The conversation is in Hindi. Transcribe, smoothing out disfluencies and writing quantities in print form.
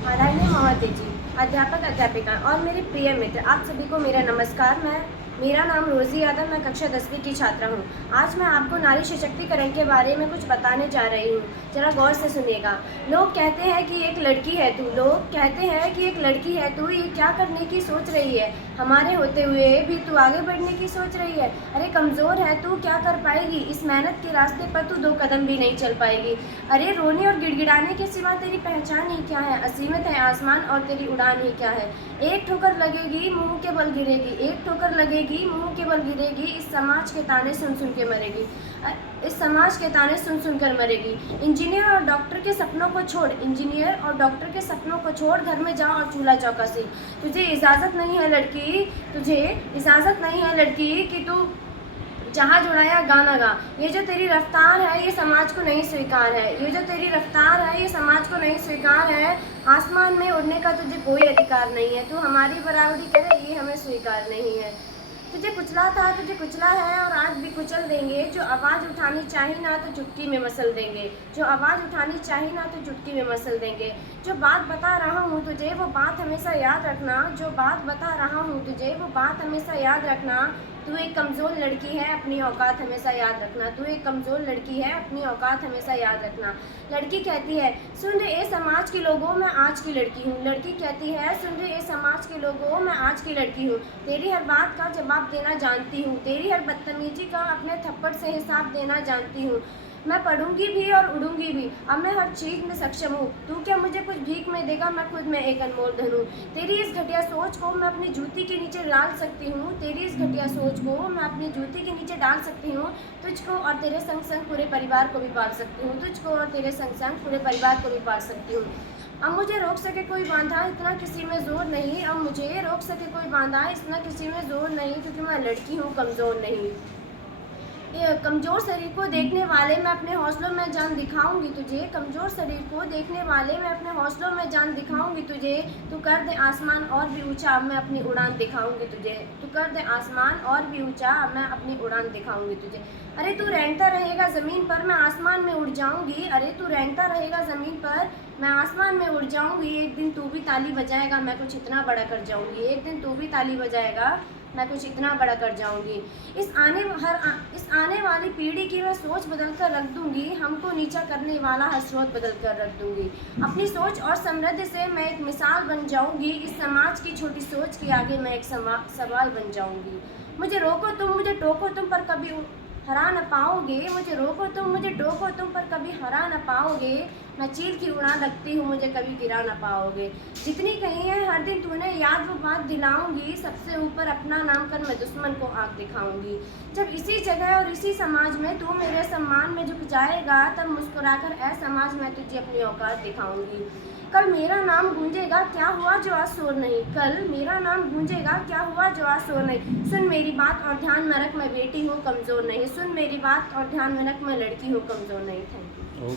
आदरणीय महोदय जी, अध्यापक अध्यापिका और मेरे प्रिय मित्र, आप सभी को मेरा नमस्कार। मेरा नाम रोज़ी यादव, मैं कक्षा 10वीं की छात्रा हूँ। आज मैं आपको नारी सशक्तिकरण के बारे में कुछ बताने जा रही हूँ। जरा गौर से सुनिएगा। लोग कहते हैं कि एक लड़की है तू, लोग कहते हैं कि एक लड़की है तू, ये क्या करने की सोच रही है? हमारे होते हुए भी तू आगे बढ़ने की सोच रही है। अरे कमज़ोर है तू, क्या कर पाएगी? इस मेहनत के रास्ते पर तू 2 कदम भी नहीं चल पाएगी। अरे रोने और गिड़गिड़ाने के सिवा तेरी पहचान ही क्या है? असीमित है आसमान और तेरी उड़ान ही क्या है? एक ठोकर लगेगी मुंह के बल गिरेगी, एक ठोकर लगेगी मुंह के बल गिरेगी। इस समाज के ताने सुन सुन के मरेगी, इस समाज के ताने सुन सुन कर मरेगी। इंजीनियर और डॉक्टर के सपनों को छोड़, इंजीनियर और डॉक्टर के सपनों को छोड़, घर में जा और चूल्हा चौका सीख। तुझे इजाज़त नहीं है लड़की, तुझे इजाज़त नहीं है लड़की कि तू जहाँ जुड़ाया गाना गा। ये जो तेरी रफ्तार है ये समाज को नहीं स्वीकार है, ये जो तेरी रफ्तार है ये समाज को नहीं स्वीकार है। आसमान में उड़ने का तुझे कोई अधिकार नहीं है, तू हमारी बराबरी करे ये हमें स्वीकार नहीं है। तुझे कुचला था, तुझे कुचला है और आज भी कुचल देंगे। जो आवाज़ उठानी चाहिए ना तो चुटकी में मसल देंगे, जो आवाज़ उठानी चाहिए ना तो चुटकी में मसल देंगे। जो बात बता रहा हूँ तुझे वो बात हमेशा याद रखना, जो बात बता रहा हूँ तुझे वो बात हमेशा याद रखना। तू एक कमज़ोर लड़की है, अपनी औकात हमेशा याद रखना। तू एक कमज़ोर लड़की है, अपनी औकात हमेशा याद रखना। लड़की कहती है सुन रे ए समाज के लोगों, मैं आज की लड़की हूँ। लड़की कहती है सुन रे ए समाज के लोगों, मैं आज की लड़की हूँ। तेरी हर बात का जवाब देना जानती हूँ, तेरी हर बदतमीजी का अपने थप्पड़ से हिसाब देना जानती हूँ। मैं पढ़ूंगी भी और उड़ूंगी भी, अब मैं हर चीज़ में सक्षम हूँ। तू क्या मुझे कुछ भीख में देगा? मैं खुद में एक अनमोल धन हूँ। तेरी इस घटिया सोच को मैं अपनी जूती के नीचे डाल सकती हूँ, तेरी इस घटिया सोच को मैं अपनी जूती के नीचे डाल सकती हूँ। तुझको और तेरे संग संग पूरे परिवार को भी पाल सकती हूँ, तुझको और तेरे संग संग पूरे परिवार को भी पाल सकती हूँ। अब मुझे रोक सके कोई बांधा, इतना किसी में जोर नहीं। अब मुझे रोक सके कोई बांधा, इतना किसी में जोर नहीं, क्योंकि मैं लड़की हूँ, कमज़ोर नहीं। कमज़ोर शरीर को देखने वाले मैं अपने हौसलों में जान दिखाऊंगी तुझे, कमज़ोर शरीर को देखने वाले मैं अपने हौसलों में जान दिखाऊंगी तुझे। तू कर दे आसमान और भी ऊंचा, अब मैं अपनी उड़ान दिखाऊंगी तुझे। तू कर दे आसमान और भी ऊंचा, अब मैं अपनी उड़ान दिखाऊंगी तुझे। अरे तू रेंगता रहेगा ज़मीन पर, मैं आसमान में उड़ जाऊंगी। अरे तू रेंगता रहेगा ज़मीन पर, मैं आसमान में उड़ जाऊंगी। एक दिन तू भी ताली बजाएगा, मैं कुछ इतना बड़ा कर जाऊंगी। एक दिन तू भी ताली बजाएगा, मैं कुछ इतना बड़ा कर जाऊंगी। इस आने वाली पीढ़ी की मैं सोच बदल कर रख दूंगी, हमको नीचा करने वाला हर स्रोत बदल कर रख दूंगी। अपनी सोच और समृद्धि से मैं एक मिसाल बन जाऊंगी, इस समाज की छोटी सोच के आगे मैं एक सवाल बन जाऊंगी। मुझे रोको तुम, मुझे टोको तुम, पर कभी हरा न पाओगे। मुझे रोको तुम, मुझे टोको तुम, पर कभी हरा न पाओगे। मैं चील की उड़ान रखती हूँ, मुझे कभी गिरा न पाओगे। जितनी कही है हर दिन तूने याद वो बात दिलाऊंगी, सबसे ऊपर अपना नाम कर मैं दुश्मन को आग दिखाऊंगी। जब इसी जगह और इसी समाज में तू मेरे सम्मान में झुक जाएगा, तब मुस्कुराकर ऐ समाज मैं तुझे अपनी औकात दिखाऊंगी। कल मेरा नाम गूंजेगा, क्या हुआ जो आज शोर नहीं। कल मेरा नाम गूंजेगा, क्या हुआ जो आज शोर नहीं। सुन मेरी बात और ध्यान में रख, मैं बेटी हूँ, कमज़ोर नहीं। सुन मेरी बात और ध्यान में रख, मैं लड़की हूँ, कमज़ोर नहीं। Thank you.